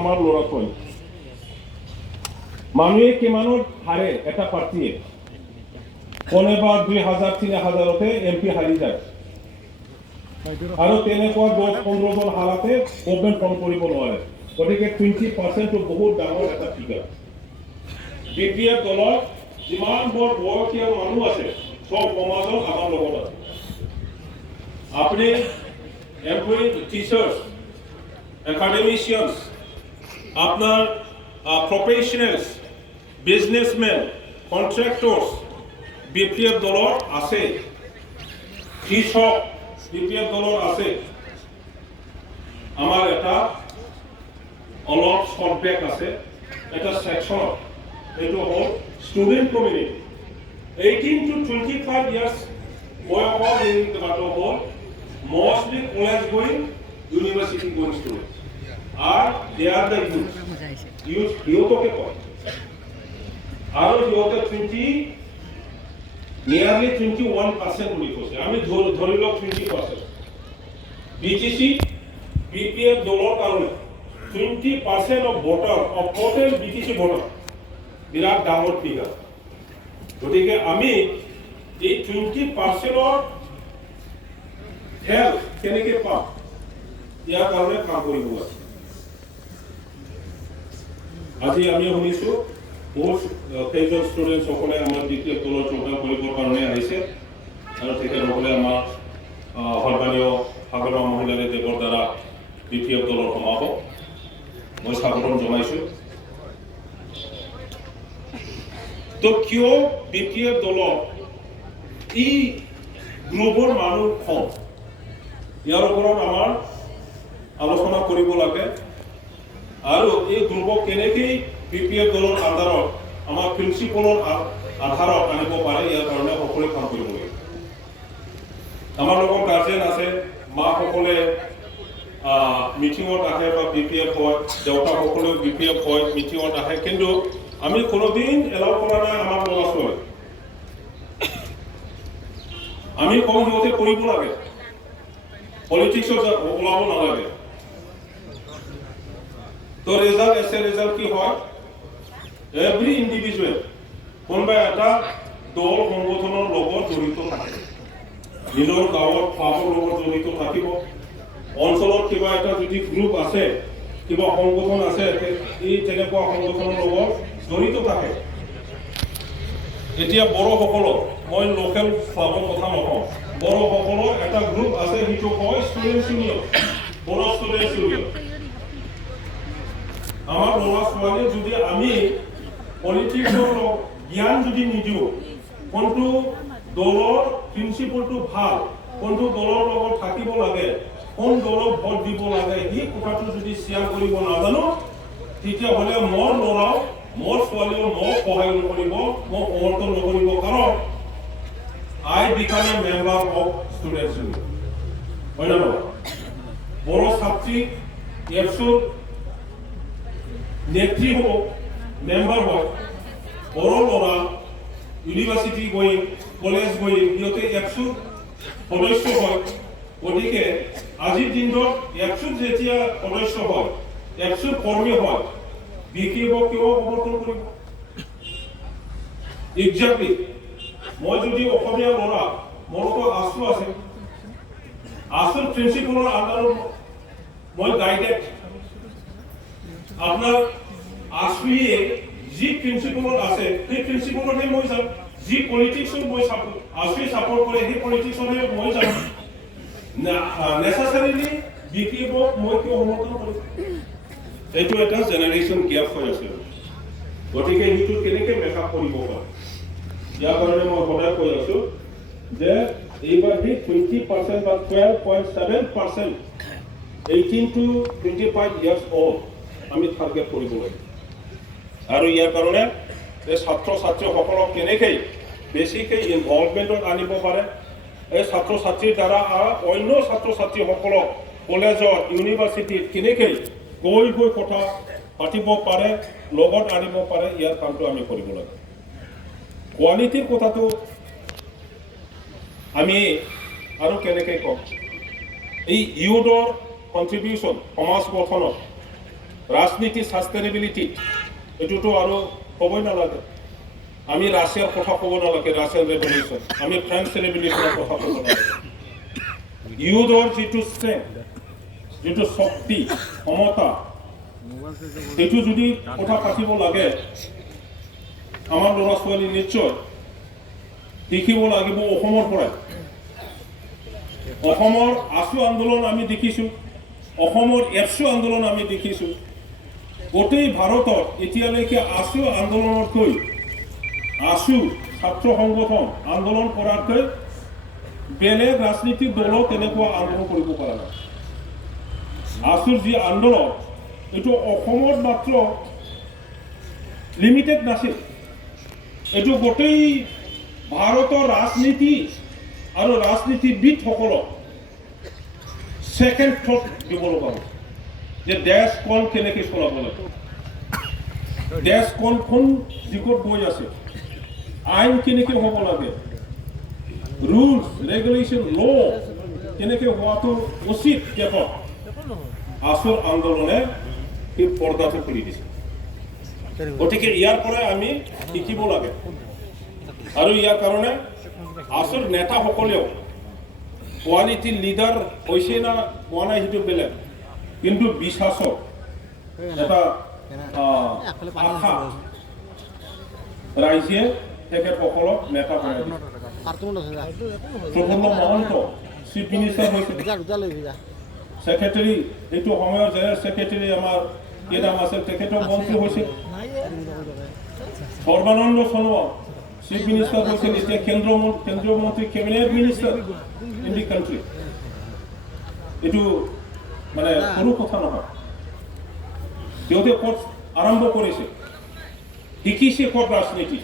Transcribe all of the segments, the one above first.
আমাৰ ল'ৰা ছোৱালী মানুহে কিমানত হাৰে এটা পাৰ্টিয়ে কোনোবা 2000 3000তে MP হাৰি যায় আৰু তেনেকুৱা 10-15 জন হাৰাতে গভৰ্ণমেণ্ট ফৰ্ম কৰিব নোৱাৰে গতিকে 20% বহুত ডাঙৰ এটা ফিগাৰ বিপিএফ দলৰ যিমান বৰ বয়সীয়া মানুহ আছে সব সমাজৰ আমাৰ লগত আছে আপনি এমপ্লয়ি টিচাৰ্স একাডেমিশিয়ানস আপনাৰ প্ৰফেশনালস বিজনেসম্যান কন্ট্ৰাক্টৰ্স বিপিএফ দলৰ আছে কৃষক বিপিএফ দলৰ আছে আমাৰ এটা অলপ সবজেক আছে এটা সেকশন এইটো হ'ল স্টুডেন্ট কমিউনিটি 18 to 25 years বয়সৰ এই কথাটো হ'ল mostly college going university going students are they are the youth হিয়তকে কয় আৰু হিয়তে 21% বুলি কৈছে আমি ধৰি লওক 20% BTC BPF দলৰ কাৰণে 20% of voter of total BTC voter বিৰাট ডাঙৰ ফিগাৰ গতিকে আমি এই 20%ৰ হেল্প কেনেকৈ পাম ইয়াৰ কাৰণে কাম কৰিব আছে আজি আমি শুনিছোঁ বহুত কেইজন ষ্টুডেণ্ট সকলে আমাৰ BPF দলৰ যোগদান কৰিবৰ কাৰণে আহিছে আৰু তেখেতসকলে আমাৰ সন্মানীয় সাগৰৰ মহিলাৰে দেৱৰ দ্বাৰা BPF দলৰ সমাপক মই স্বাগতম জনাইছোঁ তো কিয় BPF দলৰ এই গ্ৰুপৰ মানুহ কম ইয়াৰ ওপৰত আমাৰ আলোচনা কৰিব লাগে আৰু এই গ্ৰুপক কেনেকৈ BPF দলৰ আধাৰত আমাৰ প্ৰিন্সিপলৰ আধাৰত আনিব পাৰে ইয়াৰ কাৰণে সকলোৱে কাম কৰিব লাগে আমাৰ লগত গাৰ্জেন আছে মাসকলে মিটিঙত আহে বা BPF হয় দেউতাসকলেও BPF হয় মিটিঙত আহে কিন্তু আমি কোনোদিন এলাউ কৰা নাই আমাৰ ল'ৰা ছোৱালী আমি কম সিহঁতে কৰিব লাগে পলিটিক্সত ওলাব নালাগে তো ৰেজাল্ট এসে ৰেজাল্ট কি হয় এভৰি ইন্ডিভিজুয়াল কোনোবা এটা দল সংগঠনৰ লগত জড়িত থাকে নিজৰ গাঁৱৰ ক্লাবৰ লগত জড়িত থাকিব অঞ্চলত কিবা এটা যদি গ্ৰুপ আছে কিবা সংগঠন আছে এই তেনেকুৱা সংগঠনৰ লগত জড়িত থাকে এতিয়া বড়োসকলৰ মই লোকেল ক্লাবৰ কথা নকওঁ বড়োসকলৰ এটা গ্ৰুপ আছে সেইটো হয় student union Bodo student union আমাৰ ল'ৰা ছোৱালী যদি আমি পলিটিক্সৰ জ্ঞান যদি নিদিওঁ কোনটো দলৰ প্ৰিন্সিপলটো ভাল কোনটো দলৰ লগত থাকিব লাগে কোন দলক ভোট দিব লাগে এই কথাটো যদি শ্বেয়াৰ কৰিব নাজানো তেতিয়াহ'লে মোৰ ল'ৰাও মোৰ ছোৱালীও মোক সহায় নকৰিব মোক সমৰ্থন নকৰিব কাৰণ I become a member of students union হয় না বড়ো ছাত্ৰী এফচুৰ নেত্ৰী হব মেম্বাৰ হয় বড় ল'ৰা ইউনিভাৰ্সিটি গৈ কলেজ গৈ ইহঁতে এফচুৰ সদস্য হয় গতিকে আজিৰ দিনত এফচুৰ যেতিয়া সদস্য হয় এফচুৰ কৰ্মী হয় BPF কিয় সমৰ্থন কৰিব এক্সাক্টলি মই যদি অসমীয়া ল'ৰা মোৰতো আছু আছে আছুৰ প্ৰিন্সিপলৰ আণ্ডাৰত মই গাইডেড আপনার আসুয়ে যি প্রিন্সিপলত আছে সেই প্রিন্সিপলতে মই যাম যি পলিটিক্সত মই আসুয়ে সাপোর্ট করে সেই পলিটিক্সতে মই যাম নেসেসারিলি BPF মই কিয় সমৰ্থন কৰিম এইটো এটা জেনাৰেশ্যন গ্যাপ হৈ আছে গতিকে সেইটো কেনেকৈ মেকআপ কৰিব পাৰে ইয়াৰ কাৰণে মই সদায় কৈ আছো যে এইবাৰ সেই 20% বা 12.7% 18 to 25 years old আমি টার্গেট কৰিব লাগে আৰু ইয়াৰ কাৰণে এই ছাত্ৰ ছাত্ৰীসকলক কেনেকৈ বেছিকৈ ইনভলভমেণ্টত আনিব পাৰে এই ছাত্ৰ ছাত্ৰীৰ দ্বাৰা অন্য ছাত্ৰ ছাত্ৰীসকলক কলেজত ইউনিভাৰ্চিটিত কেনেকৈ গৈ কথা পাতিব পাৰে লগত আনিব পাৰে ইয়াৰ কামটো আমি কৰিব লাগে কোৱালিটিৰ কথাটো আমি আৰু কেনেকৈ কম এই ইউথৰ কন্ট্ৰিবিউশ্যন সমাজ গঠনত ৰাজনীতি সাস্টেইনেবিলিটি এটোতো আৰু ক'বই নালাগে আমি ৰাছিয়াৰ কথা ক'ব নালাগে ৰাছিয়ান ৰেভলিউচন আমি ফ্ৰেঞ্চ ৰেভলিউচনৰ কথা ক'ব নালাগে ইউথৰ যিটো ষ্ট্ৰেংথ যিটো শক্তি ক্ষমতা সেইটো যদি কথা পাতিব লাগে আমাৰ ল'ৰা ছোৱালী নিশ্চয় দেখিব লাগিব অসমৰ পৰাই অসমৰ আশু আন্দোলন আমি দেখিছোঁ অসমৰ এপছু আন্দোলন আমি দেখিছোঁ গোটেই ভাৰতত এতিয়ালৈকে আশু আন্দোলনতকৈ আশু ছাত্ৰ সংগঠন আন্দোলন কৰাতকৈ বেলেগ ৰাজনীতিক দলো তেনেকুৱা আন্দোলন কৰিব পৰা নাই আশুৰ যি আন্দোলন এইটো অসমত মাত্ৰ লিমিটেড নাছিল এইটো গোটেই ভাৰতৰ ৰাজনীতি আৰু ৰাজনীতিবিদসকলক সেকেন্ড থট দিব লগা যে দেশখন কেনেকৈ চলাব লাগে দেশখন কোন দিশত গৈ আছে আইন কেনেকৈ হ'ব লাগে ৰুলছ ৰেগুলেশ্যন ল কেনেকৈ হোৱাটো উচিত দেশত আশুৰ আন্দোলনে এই পৰ্দাটো কৰি দিছে গতিকে ইয়াৰ পৰাই আমি শিকিব লাগে আৰু ইয়াৰ কাৰণে আশুৰ নেতাসকলেও কোৱালিটি লিডাৰ হৈছে না হোৱা নাই সেইটো বেলেগ কিন্তু বিশ্বাসক এটা আশা ৰাইজে তেখেতসকলক নেতা বনাই দিছে প্ৰফুল্ল মহন্ত চিফ মিনিষ্টাৰ হৈছে সেক্ৰেটাৰী এইটো সময়ৰ জেনেৰেল সেক্ৰেটাৰী আমাৰ কি নাম আছে তেখেতৰ মন্ত্ৰী হৈছে সৰ্বানন্দ সোণোৱাল চিফ মিনিষ্টাৰ হৈছিল এতিয়া কেন্দ্ৰীয় মন্ত্ৰী cabinet minister in the country এইটো মানে সৰু কথা নহয় সিহঁতে ক'ত আৰম্ভ কৰিছে শিকিছে ক'ত ৰাজনীতি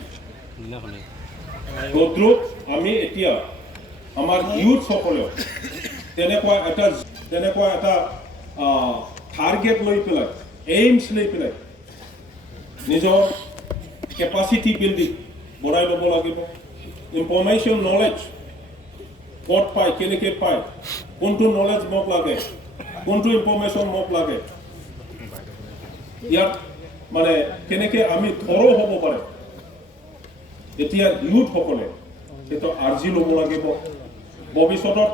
তদ্ৰুপ আমি এতিয়া আমাৰ ইউথসকলেও তেনেকুৱা এটা টাৰ্গেট লৈ পেলাই এইমছ লৈ পেলাই নিজৰ কেপাচিটি বিল্ডিং বঢ়াই ল'ব লাগিব ইনফৰমেশ্যন নলেজ ক'ত পায় কেনেকৈ পায় কোনটো নলেজ মোক লাগে কোনটো ইনফৰমেশ্যন মোক লাগে ইয়াত মানে কেনেকৈ আমি থৰ হ'ব পাৰে এতিয়া ইউথসকলে সেইটো আৰ্জি ল'ব লাগিব ভৱিষ্যতত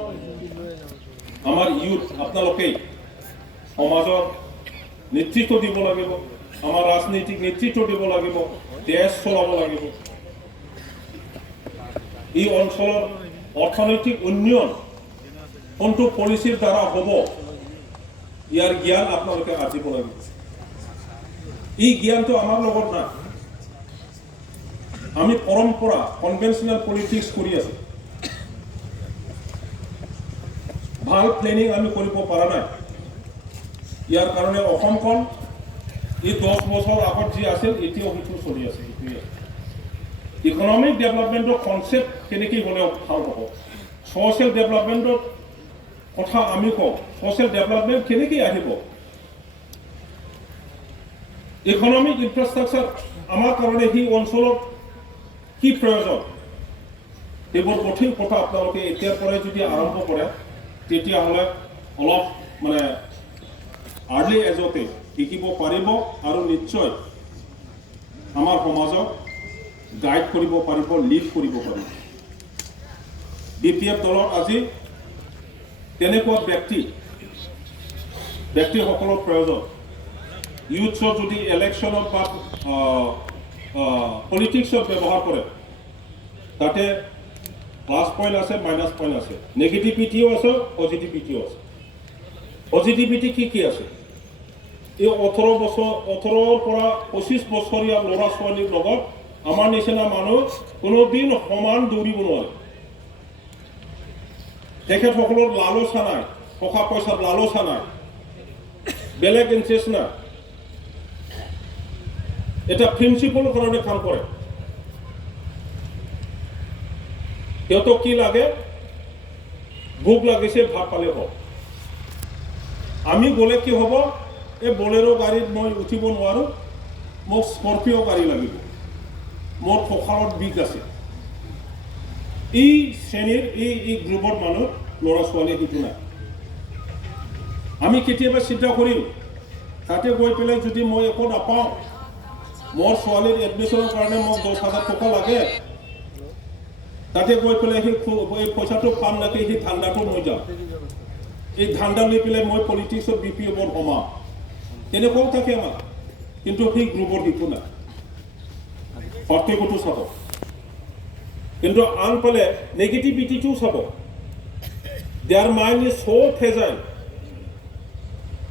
আমাৰ ইউথ আপোনালোকেই সমাজৰ নেতৃত্ব দিব লাগিব আমাৰ ৰাজনৈতিক নেতৃত্ব দিব লাগিব দেশ চলাব লাগিব এই অঞ্চলৰ অৰ্থনৈতিক উন্নয়ন কোনটো পলিচিৰ দ্বাৰা হ'ব ইয়াৰ জ্ঞান আপোনালোকে আৰ্জিব লাগিব এই জ্ঞানটো আমাৰ লগত নাই আমি পৰম্পৰা কনভেনশ্যনেল পলিটিক্স কৰি আছোঁ ভাল প্লেনিং আমি কৰিব পৰা নাই ইয়াৰ কাৰণে অসমখন এই 10 বছৰ আগত যি আছিল এতিয়াও সেইটো চলি আছে ইকনমিক ডেভেলপমেণ্টৰ কনচেপ্ট কেনেকৈ হ'লে ভাল হ'ব ছ'চিয়েল ডেভেলপমেণ্টৰ কথা আমি কওঁ ছ'চিয়েল ডেভেলপমেণ্ট কেনেকৈ আহিব ইকনমিক ইনফ্ৰাষ্ট্ৰাকচাৰ আমাৰ কাৰণে সেই অঞ্চলত কি প্ৰয়োজন এইবোৰ কঠিন কথা আপোনালোকে এতিয়াৰ পৰাই যদি আৰম্ভ কৰে তেতিয়াহ'লে অলপ মানে আৰ্লি এজতে শিকিব পাৰিব আৰু নিশ্চয় আমাৰ সমাজক গাইড কৰিব পাৰিব লিড কৰিব পাৰিব BPF দলত আজি তেনেকুৱা ব্যক্তিসকলৰ প্ৰয়োজন ইউথছৰ যদি ইলেকশ্যনত বা পলিটিক্সত ব্যৱহাৰ কৰে তাতে প্লাছ পইণ্ট আছে মাইনাছ পইণ্ট আছে নেগেটিভিটিও আছে পজিটিভিটিও আছে পজিটিভিটি কি আছে এই 18 পৰা 25 বছৰীয়া ল'ৰা ছোৱালীৰ লগত আমাৰ নিচিনা মানুহ কোনোদিন সমান দৌৰিব নোৱাৰে তেখেতসকলৰ লালচা নাই টকা পইচাৰ লালচা নাই বেলেগ ইণ্টাৰেষ্ট নাই এটা প্ৰিন্সিপলৰ কাৰণে কাম কৰে সিহঁতক কি লাগে ভোক লাগিছে ভাত পালে হ'ব আমি গ'লে কি হ'ব এই বলেৰো গাড়ীত মই উঠিব নোৱাৰোঁ মোক স্কৰপিঅ' গাড়ী লাগিব মোৰ কঁকালত বিষ আছে এই শ্ৰেণীৰ এই গ্ৰুপৰ মানুহ ল'ৰা ছোৱালী সেইটো নাই আমি কেতিয়াবা চিন্তা কৰিম তাতে গৈ পেলাই যদি মই একো নাপাওঁ, মোৰ ছোৱালীৰ এডমিশ্যনৰ কাৰণে মোক 10,000 টকা লাগে, তাতে গৈ পেলাই সেই পইচাটো পাম নাকি সেই ধান্দাটো মই যাম। এই ধান্দা লৈ পেলাই মই পলিটিক্সৰ BPO সোমাম, তেনেকুৱাও থাকে আমাৰ। কিন্তু সেই গ্ৰুপৰ সেইটো নাই, পাৰ্থক্যটো চাব। কিন্তু আনফালে নেগেটিভিটিটোও চাব। Their mind is so fragile,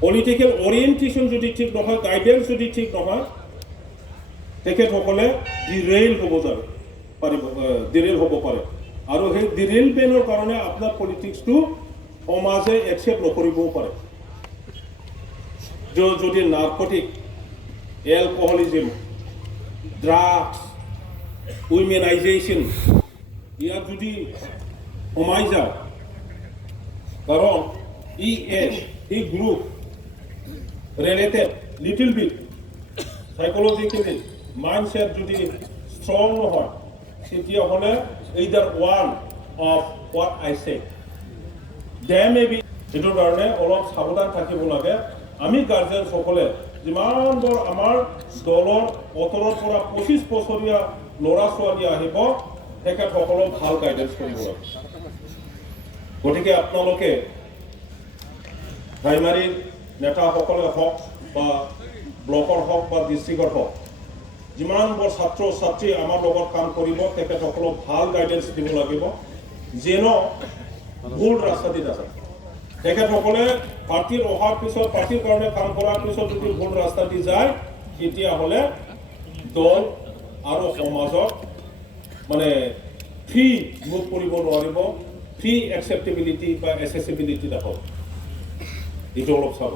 political orientation যদি ঠিক নহয়, গাইডেন্স যদি ঠিক নহয়, তেখেতসকলে ডিৰেইল হ'ব ডিৰেইল হ'ব পাৰে। আৰু সেই ডিৰেইলমেণ্টৰ কাৰণে আপোনাৰ পলিটিক্সটো সমাজে একচেপ্ট নকৰিবও পাৰে। যদি নাৰ্কটিক, এলকহলিজিম, ড্ৰাগছ, উইমেনাইজেশ্যন ইয়াত যদি সোমাই যায়, কাৰণ এই group related little bit psychologically mindset যদি ষ্ট্ৰং নহয়, তেতিয়াহ'লে এইদাৰ one of what I say they may be. সেইটোৰ কাৰণে অলপ সাৱধান থাকিব লাগে। আমি গাৰ্জেনসকলে যিমানবোৰ আমাৰ দলৰ 18 পৰা 25 বছৰীয়া ল'ৰা ছোৱালী আহিব, তেখেতসকলক ভাল গাইডেন্স কৰিব লাগে। গতিকে আপোনালোকে প্ৰাইমাৰীৰ নেতাসকলে হওক বা ব্লকৰ হওক বা ডিষ্ট্ৰিক্টৰ হওক, যিমানবোৰ ছাত্ৰ ছাত্ৰী আমাৰ লগত কাম কৰিব, তেখেতসকলক ভাল গাইডেন্স দিব লাগিব, যেন ভুল ৰাস্তা দি নাযায়। তেখেতসকলে পাৰ্টিৰ অহাৰ পিছত, পাৰ্টিৰ কাৰণে কাম কৰাৰ পিছত যদি ভুল ৰাস্তা দি যায়, তেতিয়াহ'লে দল আৰু সমাজত মানে ফ্ৰী মুভ কৰিব নোৱাৰিব, ফ্ৰী একচেপ্টেবিলিটি বা এচেচিবিলিটি নাপাব। এইটো অলপ চাব।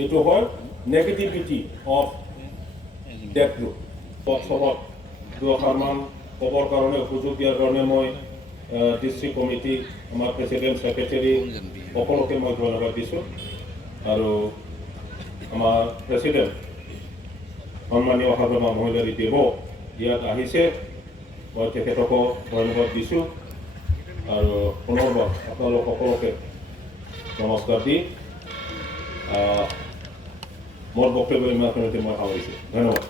এইটো হয় নেগেটিভিটি অফ ডেট গ্ৰুপ। পথসভাত দুআষাৰমান ক'বৰ কাৰণে সুযোগ দিয়াৰ কাৰণে মই ডিষ্ট্ৰিক্ট কমিটি, আমাৰ প্ৰেচিডেণ্ট, ছেক্ৰেটাৰী সকলোকে মই ধন্যবাদ দিছোঁ। আৰু আমাৰ প্ৰেচিডেণ্ট সন্মানীয় অসাধাৰণ মহিলাৰী দেৱ ইয়াত আহিছে, মই তেখেতকো ধন্যবাদ দিছোঁ। আৰু পুনৰবাৰ আপোনালোক সকলোকে নমস্কাৰ দি মোৰ বক্তব্য ইমানখিনিতে মই সামৰিছোঁ। ধন্যবাদ।